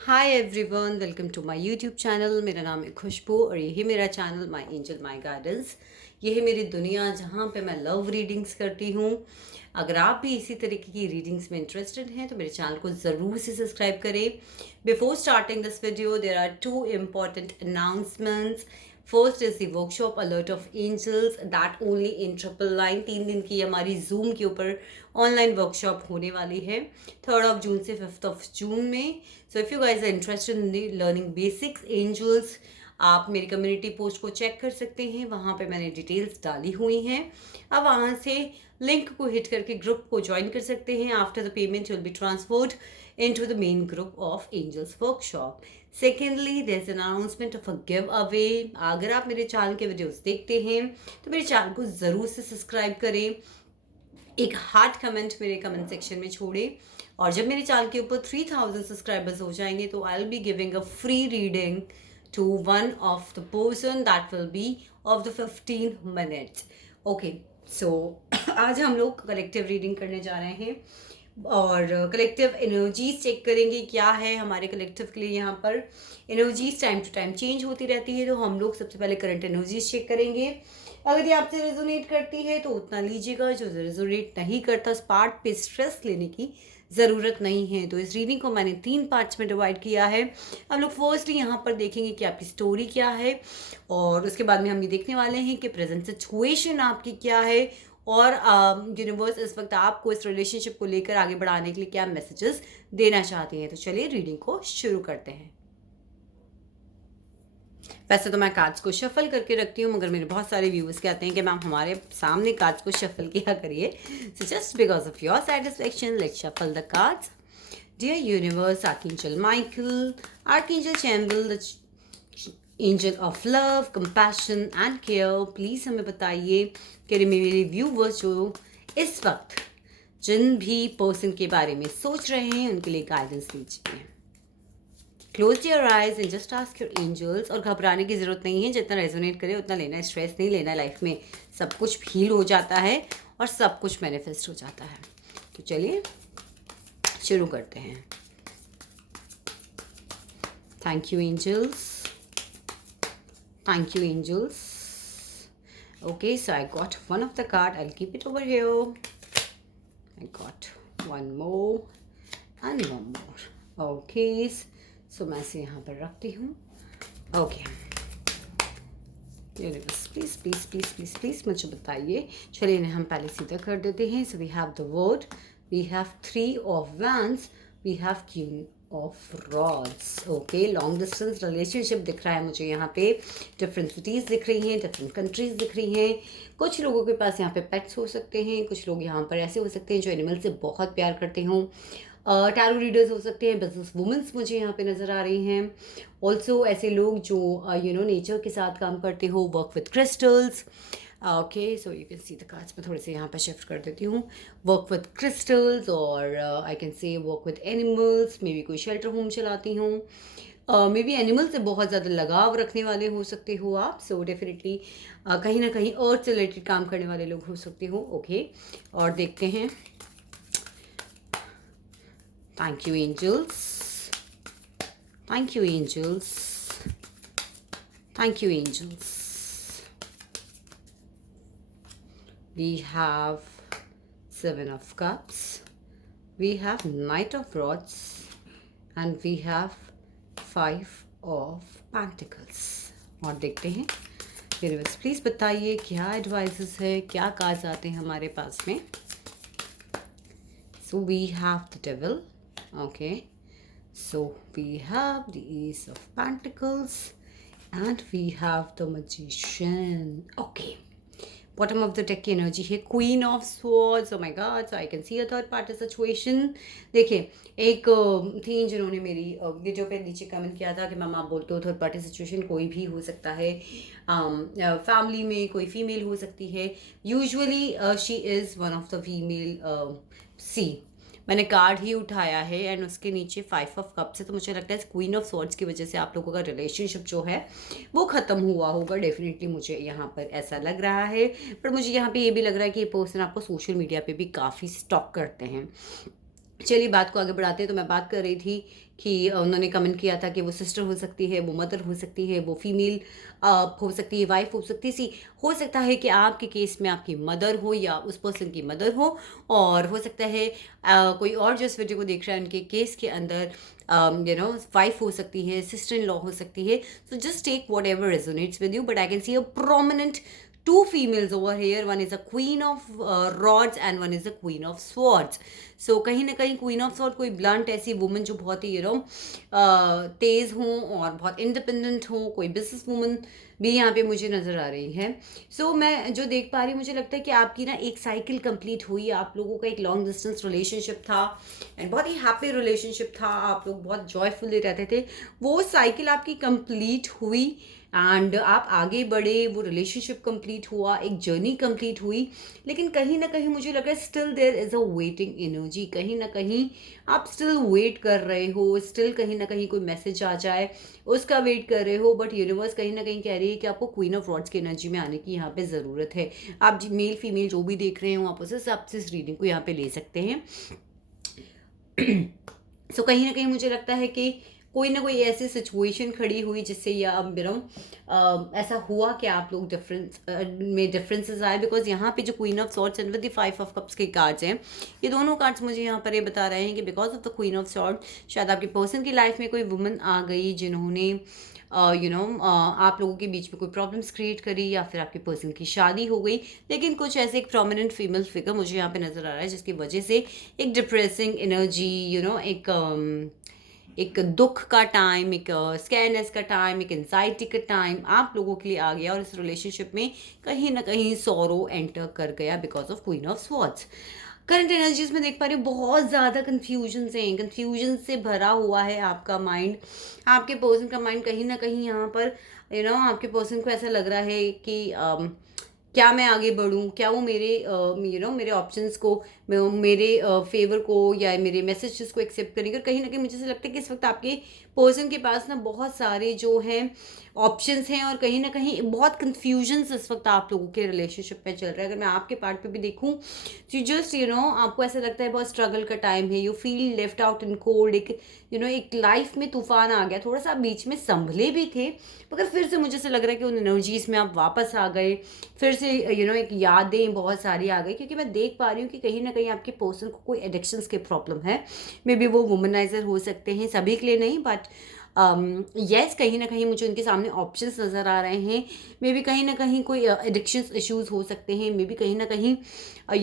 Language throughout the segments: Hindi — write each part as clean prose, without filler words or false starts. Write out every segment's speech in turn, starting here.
Hi everyone, welcome to my YouTube channel. मेरा नाम है खुशबू और यही मेरा channel my angel my guidance. ये है मेरी दुनिया जहाँ पे मैं लव रीडिंग्स करती हूँ। अगर आप भी इसी तरीके की रीडिंग्स में इंटरेस्टेड हैं तो मेरे चैनल को ज़रूर से सब्सक्राइब करें। Before starting this video there are two important announcements. First is the workshop alert of angels that only in 999। 3 दिन की हमारी जूम के ऊपर ऑनलाइन वर्कशॉप होने वाली है 3 से 5 में। So if you guys are interested in learning basics angels, आप मेरी कम्युनिटी पोस्ट को चेक कर सकते हैं। वहाँ पे मैंने डिटेल्स डाली हुई हैं। अब वहाँ से लिंक को हिट करके ग्रुप को ज्वाइन कर सकते हैं। After the payment will be transferred into the main group of Angels Workshop. Secondly, there's an announcement of a giveaway. अगर आप मेरे चैनल के वीडियोस देखते हैं तो मेरे चैनल को ज़रूर से सब्सक्राइब करें, एक हार्ट कमेंट मेरे कमेंट सेक्शन में छोड़े, और जब मेरे चैनल के ऊपर 3000 सब्सक्राइबर्स हो जाएंगे तो I will be giving a free reading to one of the person that will be of the 15 minutes. Okay, so आज हम लोग कलेक्टिव रीडिंग करने जा रहे हैं और कलेक्टिव एनर्जीज चेक करेंगे क्या है हमारे कलेक्टिव के लिए। यहाँ पर energies time to time change होती रहती है, तो हम लोग सबसे पहले करंट एनर्जीज चेक करेंगे। अगर ये आपसे रेजोनेट करती है तो उतना लीजिएगा, जो रेजोनेट नहीं करता उस पार्ट पे स्ट्रेस लेने की ज़रूरत नहीं है। तो इस रीडिंग को मैंने 3 पार्ट्स में डिवाइड किया है। हम लोग फर्स्टली यहाँ पर देखेंगे कि आपकी स्टोरी क्या है, और उसके बाद में हम ये देखने वाले हैं कि प्रेजेंट सिचुएशन आपकी क्या है, और यूनिवर्स इस वक्त आपको इस रिलेशनशिप को लेकर आगे बढ़ाने के लिए क्या मैसेजेस देना चाहती हैं। तो चलिए रीडिंग को शुरू करते हैं। वैसे तो मैं कार्ड्स को शफल करके रखती हूँ, मगर मेरे बहुत सारे व्यूअर्स कहते हैं कि मैम हमारे सामने कार्ड्स को शफल किया करिए। So just because of your satisfaction let's shuffle the cards. Dear universe, archangel Michael, archangel Chamuel, the angel of love, compassion and care, please हमें बताइए कि मेरे व्यूवर्स जो इस वक्त जिन भी पर्सन के बारे में सोच रहे हैं उनके लिए गाइडेंस दीजिए। Close your eyes and just ask your angels. और घबराने की ज़रूरत नहीं है, जितना रेजोनेट करे उतना लेना है, स्ट्रेस नहीं लेना। लाइफ में सब कुछ हील हो जाता है और सब कुछ मैनिफेस्ट हो जाता है। तो चलिए शुरू करते हैं। Thank you angels, thank you angels. Okay, so I got one of the card. I'll keep it over here. I got one more and one more. Okay, so मैं इसे यहाँ पर रखती हूँ। Okay, universe please please please please please मुझे बताइए। चलिए इन्हें हम पहले सीधा कर देते हैं। So we have the world, we have 3 of wands, we have queen of rods. Okay, long distance relationship दिख रहा है मुझे यहाँ पे। डिफरेंट सिटीज़ दिख रही हैं, डिफरेंट कंट्रीज़ दिख रही हैं। कुछ लोगों के पास यहाँ पे पेट्स हो सकते हैं, कुछ लोग यहाँ पर ऐसे हो सकते हैं जो एनिमल से बहुत प्यार करते हों। टैरो रीडर्स हो सकते हैं, बिजनेस वुमेंस मुझे यहाँ पे नज़र आ रही हैं। ऑल्सो ऐसे लोग जो नेचर के साथ काम करते हो, work with crystals. Okay, so you can see the cards. मैं थोड़े से यहाँ पर शिफ्ट कर देती हूँ। वर्क विद क्रिस्टल्स, और I can say work with animals. May be कोई शेल्टर होम चलाती हूँ, मे बी एनिमल से बहुत ज़्यादा लगाव रखने वाले हो सकते हो आप। सो डेफिनेटली कहीं ना कहीं अर्थ से रिलेटेड काम करने वाले लोग हो सकते हो। ओके, और देखते हैं। Thank you, angels. Thank you, angels. Thank you, angels. We have 7 of Cups. We have Knight of Rods. And we have 5 of Pentacles. और देखते हैं यूनिवर्स प्लीज़ बताइए क्या एडवाइसेस है, क्या कार्ड्स आते हैं हमारे पास में। So we have the Devil. Okay, so we have the Ace of Pentacles and we have the Magician. Okay, bottom of the deck की एनर्जी है Queen of Swords. Oh my God, so I can see a third party situation. देखिए, एक थी जिन्होंने मेरी वीडियो पे नीचे कमेंट किया था कि मैम आप बोलते हो थर्ड पार्टी सिचुएशन कोई भी हो सकता है, फैमिली में कोई फीमेल हो सकती है। Usually she is one of the female. See मैंने कार्ड ही उठाया है एंड उसके नीचे 5 ऑफ कप्स है, तो मुझे लगता है क्वीन ऑफ स्वॉर्ड्स की वजह से आप लोगों का रिलेशनशिप जो है वो ख़त्म हुआ होगा। डेफिनेटली मुझे यहाँ पर ऐसा लग रहा है, पर मुझे यहाँ पे ये भी लग रहा है कि ये पर्सन आपको सोशल मीडिया पे भी काफ़ी स्टॉक करते हैं। चलिए बात को आगे बढ़ाते हैं। तो मैं बात कर रही थी कि उन्होंने कमेंट किया था कि वो सिस्टर हो सकती है, वो मदर हो सकती है, वो फीमेल हो सकती है, वाइफ हो सकती है। सी हो सकता है कि आपके केस में आपकी मदर हो या उस पर्सन की मदर हो, और हो सकता है कोई और जो इस वीडियो को देख रहा है उनके केस के अंदर वाइफ हो सकती है, सिस्टर इन लॉ हो सकती है. So just take whatever resonates with you, but I can see a prominent two females over here. One is a queen of rods and one is a queen of swords. So कहीं ना कहीं queen of swords कोई blunt ऐसी woman जो बहुत ही तेज हो और बहुत इंडिपेंडेंट हो, कोई बिजनेस वूमन भी यहाँ पे मुझे नज़र आ रही है. सो मैं जो देख पा रही हूँ, मुझे लगता है कि आपकी ना एक साइकिल कंप्लीट हुई. आप लोगों का एक लॉन्ग डिस्टेंस रिलेशनशिप था एंड बहुत ही हैप्पी रिलेशनशिप था, आप लोग बहुत जॉयफुली रहते थे. वो साइकिल आपकी कंप्लीट हुई एंड आप आगे बढ़े, वो रिलेशनशिप कंप्लीट हुआ, एक जर्नी कंप्लीट हुई. लेकिन कहीं ना कहीं मुझे लग रहा है still there is a waiting energy. कहीं ना कहीं आप स्टिल वेट कर रहे हो, स्टिल कहीं ना कहीं कोई मैसेज आ जाए उसका वेट कर रहे हो. बट यूनिवर्स कहीं ना कहीं कह रही है कि आपको क्वीन ऑफ रॉड्स की एनर्जी में आने की यहाँ पे ज़रूरत है. आप मेल फीमेल जो भी देख रहे हो, आप उस हिसाब से इस रीडिंग को यहाँ पे ले सकते हैं. सो कहीं ना कहीं मुझे लगता है कि कोई ना कोई ऐसी सिचुएशन खड़ी हुई जिससे या ऐसा हुआ कि आप लोग डिफरेंसेस आए. बिकॉज यहाँ पे जो queen of swords and with the 5 of cups के कार्ड्स हैं, ये दोनों कार्ड्स मुझे यहाँ पर ये बता रहे हैं कि because of the queen of sword शायद आपके पर्सन की लाइफ में कोई वुमन आ गई जिन्होंने आप लोगों के बीच में कोई प्रॉब्लम्स क्रिएट करी, या फिर आपके पर्सन की शादी हो गई. लेकिन कुछ ऐसे एक प्रोमिनेंट फीमेल फिगर मुझे यहाँ पे नज़र आ रहा है जिसकी वजह से एक डिप्रेसिंग एनर्जी, एक दुख का टाइम, एक स्कैरनेस का टाइम, एक एंजाइटी का टाइम आप लोगों के लिए आ गया. और इस रिलेशनशिप में कहीं ना कहीं सॉरो एंटर कर गया because of queen of swords. Current energies में देख पा रही हूँ बहुत ज़्यादा कन्फ्यूजन से भरा हुआ है आपका माइंड. आपके पर्सन का माइंड कहीं ना कहीं यहाँ पर आपके पर्सन को ऐसा लग रहा है कि क्या मैं आगे बढ़ूं, क्या वो मेरे ऑप्शंस को, मेरे फेवर को या मेरे मैसेजेस को एक्सेप्ट करेंगे. और कहीं ना कहीं मुझे ऐसा लगता है कि इस वक्त आपके पर्सन के पास ना बहुत सारे जो हैं ऑप्शंस हैं, और कहीं ना कहीं बहुत कन्फ्यूजन इस वक्त आप लोगों के रिलेशनशिप में चल रहा है. अगर मैं आपके पार्ट पे भी देखूं तो जस्ट आपको ऐसा लगता है बहुत स्ट्रगल का टाइम है. You feel left out in cold. एक लाइफ में तूफान आ गया, थोड़ा सा बीच में संभले भी थे, मगर फिर से मुझे ऐसा लग रहा है कि उन एनर्जीज में आप वापस आ गए. फिर से एक यादें बहुत सारी आ गई, क्योंकि मैं देख पा रही हूँ कि कहीं ना कहीं आपके पर्सन को कोई एडिक्शंस के प्रॉब्लम है. मे बी वो वुमनाइजर हो सकते हैं, सभी के लिए नहीं, बट येस कहीं ना कहीं मुझे उनके सामने ऑप्शंस नज़र आ रहे हैं. मे बी कहीं ना कहीं कोई एडिक्शंस इश्यूज हो सकते हैं. मे बी कहीं ना कहीं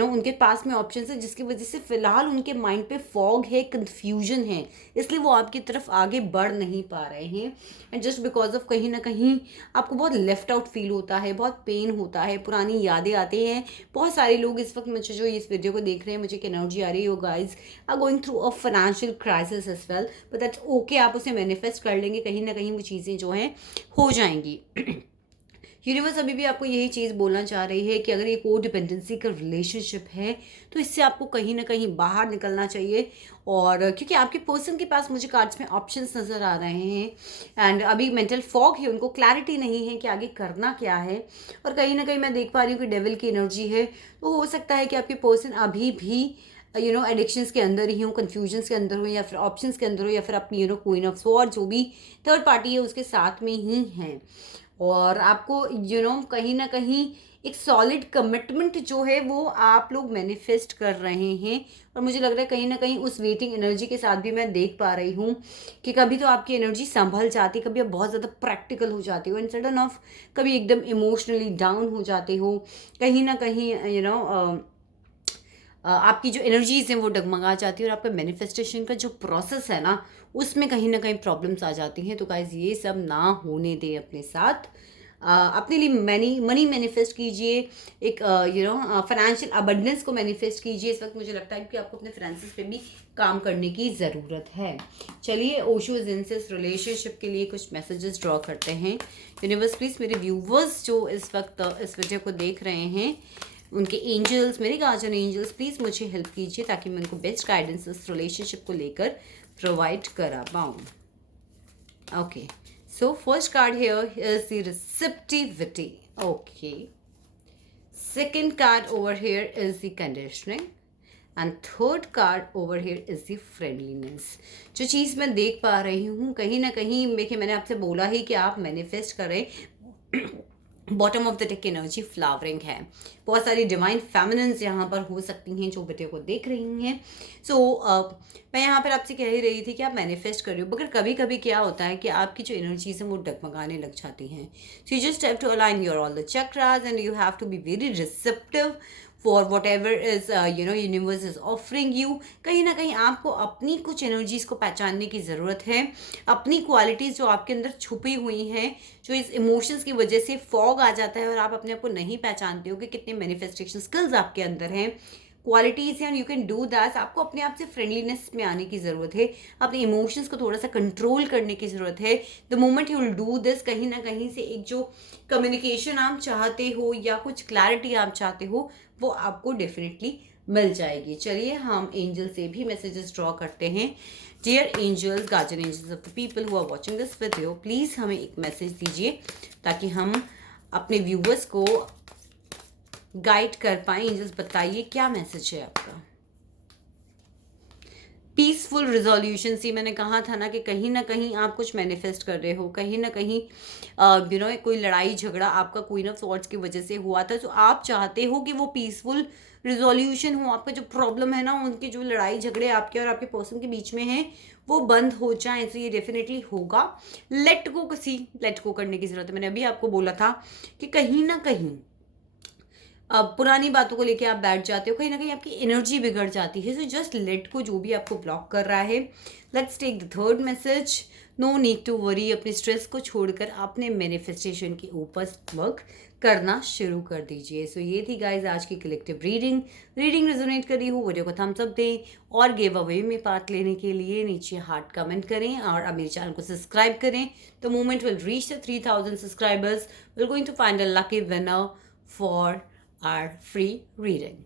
उनके पास में ऑप्शंस है जिसकी वजह से फ़िलहाल उनके माइंड पे फॉग है, कन्फ्यूजन है, इसलिए वो आपकी तरफ आगे बढ़ नहीं पा रहे हैं. एंड जस्ट बिकॉज ऑफ कहीं ना कहीं आपको बहुत लेफ्ट आउट फील होता है, बहुत पेन होता है, पुरानी यादें आती हैं. बहुत सारे लोग इस वक्त मुझे जो इस वीडियो को देख रहे हैं, मुझे एक एनर्जी आ रही है, guys are going through a financial crisis as well, but that's okay. आप उसे मैनिफेस्ट कर लेंगे, कहीं ना कहीं वो चीज़ें जो हैं हो जाएंगी. यूनिवर्स अभी भी आपको यही चीज़ बोलना चाह रही है कि अगर ये को डिपेंडेंसी का रिलेशनशिप है तो इससे आपको कहीं ना कहीं बाहर निकलना चाहिए. और क्योंकि आपके पर्सन के पास मुझे कार्ड्स में ऑप्शंस नज़र आ रहे हैं एंड अभी मेंटल फॉग है, उनको क्लैरिटी नहीं है कि आगे करना क्या है. और कहीं ना कहीं मैं देख पा रही हूँ कि डेविल की एनर्जी है, तो हो सकता है कि आपके पर्सन अभी भी एडिक्शंस के अंदर ही हो, कन्फ्यूजन्स के अंदर हो, या फिर ऑप्शंस के अंदर हो, या फिर अपनी क्वीन ऑफ स्वॉर्ड जो भी थर्ड पार्टी है उसके साथ में ही हैं. और आपको कहीं ना कहीं एक सॉलिड कमिटमेंट जो है वो आप लोग मैनिफेस्ट कर रहे हैं. और मुझे लग रहा है कहीं ना कहीं उस वेटिंग एनर्जी के साथ भी मैं देख पा रही हूँ कि कभी तो आपकी एनर्जी संभल जाती, कभी आप बहुत ज़्यादा प्रैक्टिकल हो जाते हो एंड सडन ऑफ कभी एकदम इमोशनली डाउन हो जाते हो. कहीं ना कहीं आपकी जो एनर्जीज हैं वो डगमगा जाती है, और आपका मैनिफेस्टेशन का जो प्रोसेस है ना उसमें कहीं ना कहीं प्रॉब्लम्स आ जाती हैं. तो गाइस ये सब ना होने दें अपने साथ. अपने लिए मनी मैनिफेस्ट कीजिए, एक फाइनेंशियल अबंडेंस को मैनिफेस्ट कीजिए. इस वक्त मुझे लगता है कि आपको अपने फाइनेंसेस पे भी काम करने की ज़रूरत है. चलिए ओशो जिनसिस रिलेशनशिप के लिए कुछ मैसेजेस ड्रॉ करते हैं. यूनिवर्स प्लीज़ मेरे व्यूवर्स जो इस वक्त इस वीडियो को देख रहे हैं, उनके एंजल्स, मेरे गार्जियन एंजल्स, प्लीज़ मुझे हेल्प कीजिए ताकि मैं उनको बेस्ट गाइडेंस इस रिलेशनशिप को लेकर प्रोवाइड करा पाऊँ. Okay, so first card here is the receptivity. Okay, second card over here is the conditioning, and third card over here is the friendliness. जो चीज़ मैं देख पा रही हूँ, कहीं ना कहीं देखिए मैंने आपसे बोला ही कि आप मैनिफेस्ट करें। Bottom of the deck energy flowering है, बहुत सारी डिवाइन फेमिनिन्स यहाँ पर हो सकती हैं जो वीडियो को देख रही हैं। सो मैं यहाँ पर आपसे कह ही रही थी कि आप मैनिफेस्ट कर रहे हो, मगर कभी कभी क्या होता है कि आपकी जो एनर्जीज हैं वो डगमगाने लग जाती हैं। So you just have to align your all the chakras and you have to be very receptive for whatever is universe is offering you. कहीं ना कहीं आपको अपनी कुछ एनर्जीज को पहचानने की ज़रूरत है, अपनी क्वालिटीज़ जो आपके अंदर छुपी हुई हैं, जो इस इमोशंस की वजह से फॉग आ जाता है और आप अपने आप को नहीं पहचानते हो कि कितने मैनिफेस्टेशन स्किल्स आपके अंदर हैं, क्वालिटीज़ हैं, यू कैन डू दैट। आपको अपने आप से फ्रेंडलीनेस में आने की ज़रूरत है, अपने इमोशंस को थोड़ा सा कंट्रोल करने की ज़रूरत है। The moment you will do this, कहीं ना कहीं से एक जो कम्युनिकेशन आप चाहते हो या कुछ क्लैरिटी आप चाहते हो वो आपको डेफिनेटली मिल जाएगी। चलिए हम एंजल से भी मैसेजेस ड्रॉ करते हैं। Dear angels, guardian angels of the people who are watching this video, please हमें एक मैसेज दीजिए ताकि हम अपने व्यूवर्स को गाइड कर पाए। एंजल्स बताइए क्या मैसेज है आपका। Peaceful resolution. सी मैंने कहा था ना कि कहीं ना कहीं आप कुछ मैनिफेस्ट कर रहे हो, कहीं ना कहीं कोई लड़ाई झगड़ा आपका क्वीन ऑफ सॉर्ड्स की वजह से हुआ था। तो आप चाहते हो कि वो पीसफुल रिजोल्यूशन हो, आपका जो प्रॉब्लम है ना, उनकी जो लड़ाई झगड़े आपके और आपके पर्सन के बीच में हैं वो बंद हो जाए। तो ये डेफिनेटली होगा। लेट गो करने की ज़रूरत है। मैंने अभी आपको बोला था कि कहीं ना कहीं अब पुरानी बातों को लेके आप बैठ जाते हो, कहीं ना कहीं आपकी एनर्जी बिगड़ जाती है। सो जस्ट लेट को, जो भी आपको ब्लॉक कर रहा है। Let's take the third message. No need to worry. अपने स्ट्रेस को छोड़कर अपने मैनिफेस्टेशन के ऊपर वर्क करना शुरू कर दीजिए। सो ये थी गाइज आज की कलेक्टिव रीडिंग रेजोनेट करी हो, वीडियो को थम्स अप दें और गिव अवे में पार्ट लेने के लिए नीचे हार्ट कमेंट करें और अब मेरे चैनल को सब्सक्राइब करें। The moment will reach the 3000 subscribers, will going to find a lucky winner for our free reading.